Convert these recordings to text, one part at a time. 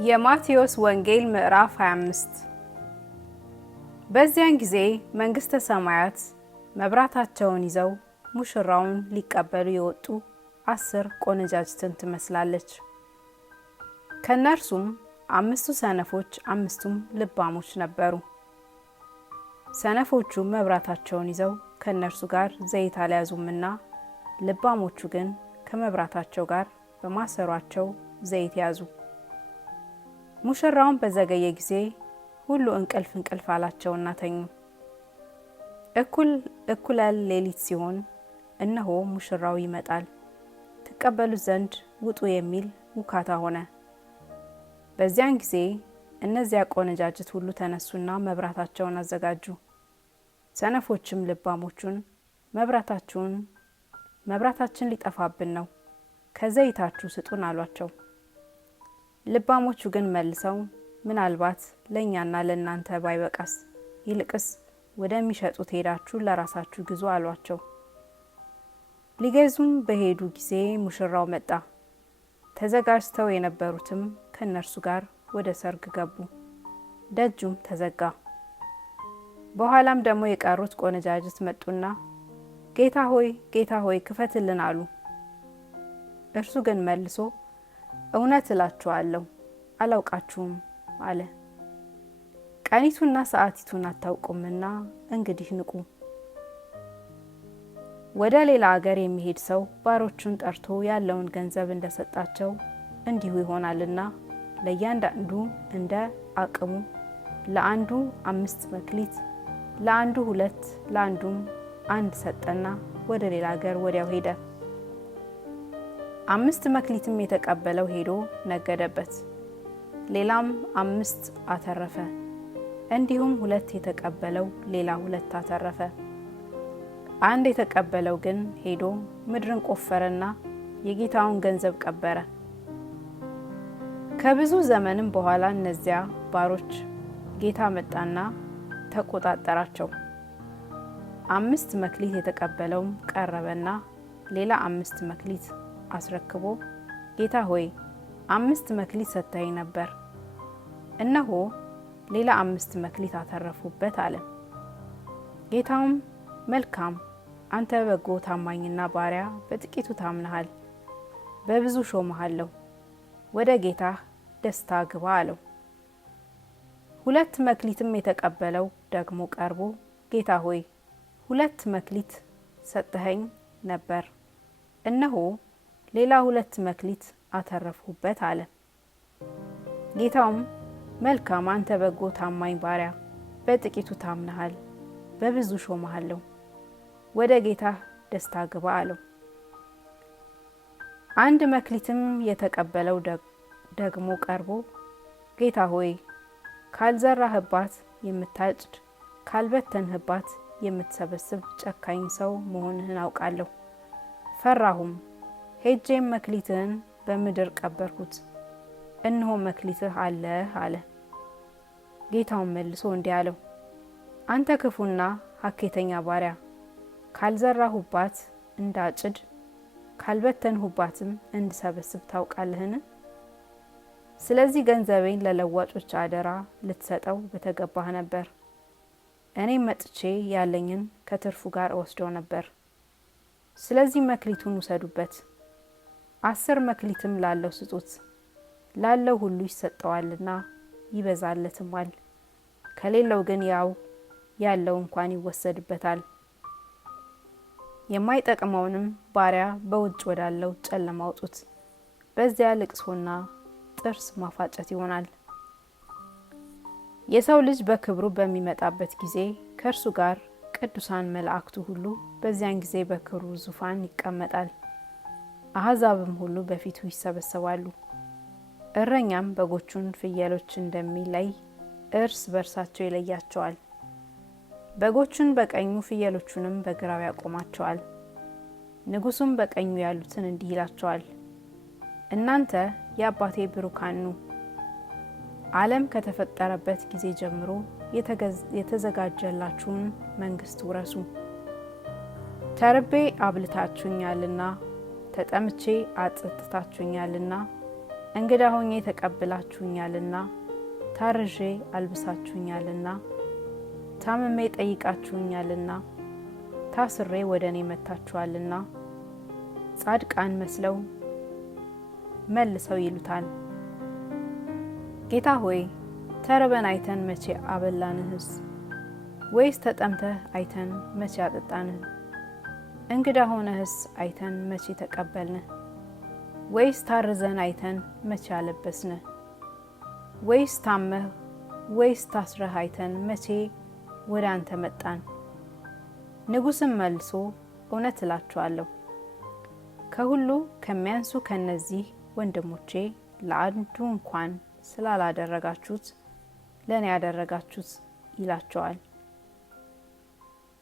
የማቴዎስ ወንጌል ምዕራፍ 25። በዚያን ጊዜ መንግሥተ ሰማያት መብራታቸውን ይዘው ሙሽራውን ሊቀበሉ የወጡ 10 ቆነጃጅትን ትመስላለች። ከእነርሱም 5 ሰነፎች 5ቱም ልባሞች ነበሩ። ሰነፎቹ መብራታቸውን ይዘው ከእነርሱ ጋር ዘይት አልያዙምና፣ ልባሞቹ ግን ከመብራታቸው ጋር በማሰሯቸው ዘይት ያዙ። ሙሽራውን በዘገየ ጊዜ ሁሉ እንቅልፍ አላቸውና ተኙ። እኩለ ሌሊት ሲሆን እነሆ ሙሽራው ይመጣል፣ ትቀበሉት ዘንድ ውጡ የሚል ውካታ ሆነ። በዚያን ጊዜ እነዚያ ቆነጃጅት ሁሉ ተነሱና መብራታቸውን አዘጋጁ። ሰነፎችም ልባሞቹን መብራታችን ሊጠፋብን ነው፣ ከዘይታችሁ ስጡን አሏቸው። ልባሞቹ ግን መልሰው ምናልባት ለእኛና ለእናንተ ባይበቃስ፣ ይልቅስ ወደሚሸጡት ሄዳችሁ ለራሳችሁ ግዙ አሏቸው። ሊገዙም በሄዱ ጊዜ ሙሽራው መጣ። ተዘጋጅተው የነበሩትም ከእነርሱ ጋር ወደ ሰርግ ገቡ። ደጁም ተዘጋ። በኋላም ደግሞ የቀሩት ቆነጃጅት መጡና ጌታ ሆይ ክፈትልን አሉ። እርሱ ግን መልሶ እውነት እላችኋለሁ አላውቃችሁም አለ። ቀኒቱና ሰዓቲቱን አታውቁምና እንግዲህ ንቁ። ወደ ሌላ አገር የሚሄድ ሰው ባሮቹን ጠርቶ ያለውን ገንዘብ እንደሰጣቸው እንዲሁ ይሆናልና ለእያንዳንዱ እንደ አቅሙ፣ ለአንዱ 5 መክሊት፣ ለአንዱ 2፣ ለአንዱም 1 ሰጠና ወደ ሌላ አገር ወዲያው ሄደ። 5 መክሊትም የተቀበለው ሄዶ ነገደበት፣ ሌላም 5 አተረፈ። እንዲሁም 2 የተቀበለው ሌላ 2 አተረፈ። 1 የተቀበለው ግን ሄዶ ምድርን ቆፈረና የጌታውን ገንዘብ ቀበረ። ከብዙ ዘመንም በኋላ እነዚያ ባሮች ጌታ መጣና ተቆጣጠራቸው። 5 መክሊት የተቀበለውም ቀረበና ሌላ 5 መክሊት አስረክቦ ጌታ ሆይ 5 መክሊት ሰጥተኸኝ ነበር፣ እነሆ ሌላ 5 መክሊት አተረፉበት አለ። ጌታውም መልካም አንተ በጎ ታማኝና ባሪያ፣ በጥቂቱ ታምነሃል፣ በብዙ ሾመሃለሁ፣ ወደ ጌታህ ደስታ ግባ አለው። 2 መክሊትም የተቀበለው ደግሞ ቀርቦ ጌታ ሆይ 2 መክሊት ሰጥተኸኝ ነበር፣ እነሆ ሌላ 2 መክሊት አተረፍሁበት አለ። ጌታውም መልካም አንተ በጎ ታማኝ ባሪያ፣ በጥቂቱ ታምነሃል፣ በብዙ ሾመሃለሁ፣ ወደ ጌታህ ደስታ ግባ አለው። 1 መክሊትም የተቀበለው ደግሞ ቀርቦ ጌታ ሆይ ካልዘራህባት የምታጭድ ካልበተንህባት የምትሰበስብ ጨካኝ ሰው መሆንህን አውቃለሁ። ፈራሁም፣ ሄጄም መክሊትህን በምድር ቀበርኩት፣ እነሆ መክሊትህ አለህ አለ። ጌታውን መልሶ እንዲህ አለው፣ አንተ ክፉና ሀኬተኛ ባሪያ፣ ካልዘራሁባት እንዳጭድ ካልበተንሁባትም እንድሰበስብ ታውቃለህን? ስለዚህ ገንዘቤን ለለዋጮች አደራ ልትሰጠው በተገባህ ነበር። እኔም መጥቼ ያለኝን ከትርፉ ጋር እወስደው ነበር። ስለዚህ መክሊቱን ውሰዱበት፣ 10 መክሊትም ላለው ስጡት፣ ላለው ሁሉ ይሰጠዋልና ይበዛለትማል፣ ከሌለው ግን ያው ያለው እንኳን ይወሰድበታል። የማይጠቅመውንም ባሪያ በውጭ ወዳለው ጨለማ አውጡት፣ በዚያ ልቅሶና ጥርስ ማፋጨት ይሆናል። የሰው ልጅ በክብሩ በሚመጣበት ጊዜ ከእርሱ ጋር ቅዱሳን መላእክቱ ሁሉ በዚያን ጊዜ በክብሩ ዙፋን ይቀመጣል። አሕዛብም ሁሉ በፊቱ ይሰበሰባሉ። እረኛም በጎቹን ፍየሎች እንደሚለይ እርስ በርሳቸው ይለያቸዋል። በጎቹን በቀኙ ፍየሎቹንም በግራው ያቆማቸዋል። ንጉሡም በቀኙ ያሉትን እንዲህ ይላቸዋል፣ እናንተ የአባቴ ብሩካን ኑ፣ ዓለም ከተፈጠረበት ጊዜ ጀምሮ የተዘጋጀላችሁን መንግሥት ውረሱ። ተርቤ አብልታችሁኛልና፣ ተጠምቼ አጠጥታችሁኛልና፣ እንግዳ ሆኜ ተቀብላችሁኛልና፣ ታርዤ አልብሳችሁኛልና፣ ታምሜ ጠይቃችሁኛልና፣ ታስሬ ወደ እኔ መጥታችኋልና። ጻድቃን መስለው መልሰው ይሉታል፣ ጌታ ሆይ ተርበን አይተን መቼ አበላንህስ? ወይስ ተጠምተህ አይተን መቼ አጠጣንህ? እንግዳ ሆነህስ አይተን መቼ ተቀበልንህ? ወይስ ታርዘን አይተን መቼ አለበስንህ? ወይስ ታመህ ወይስ ታስረህ አይተን መቼ ወደ አንተ መጣን? ንጉሥም መልሶ እውነት እላችኋለሁ ከሁሉ ከሚያንሱ ከነዚህ ወንድሞቼ ለአንዱ እንኳን ስላላደረጋችሁት ለእኔ ያደረጋችሁት ይላቸዋል።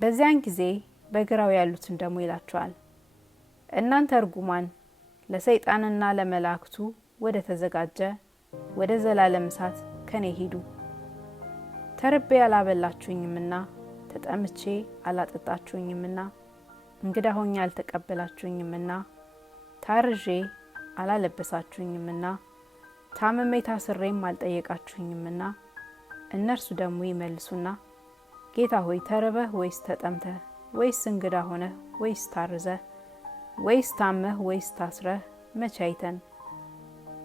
በዚያን ጊዜ በግራው ያሉትን ደግሞ ይላቸዋል፣ እናንተ እርጉማን ለሰይጣንና ለመላእክቱ ወደ ተዘጋጀ ወደ ዘላለም እሳት ከኔ ሂዱ። ተርቤ አላበላችሁኝምና፣ ተጠምቼ አላጠጣችሁኝምና፣ እንግዳ ሆኜ አልተቀበላችሁኝምና፣ ታርዤ አላለበሳችሁኝምና፣ ታምሜ ታስሬም አልጠየቃችሁኝምና። እነርሱ ደግሞ ይመልሱና ጌታ ሆይ ተርበህ ወይስ ተጠምተህ ወይስ እንግዳ ሆነህ ወይስ ታርዘህ ወይስ ታመህ ወይስ ታስረህ መቼ አይተን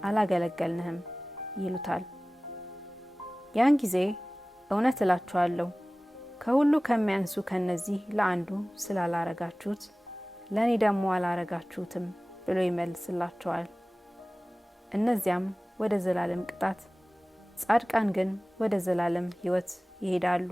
አላገለገልንህም ይሉታል። ያን ጊዜ እውነት እላችኋለሁ ከሁሉ ከሚያንሱ ከነዚህ ለአንዱ ስላላረጋችሁት ለእኔ ደግሞ አላረጋችሁትም ብሎ ይመልስላቸዋል። እነዚያም ወደ ዘላለም ቅጣት፣ ጻድቃን ግን ወደ ዘላለም ሕይወት ይሄዳሉ።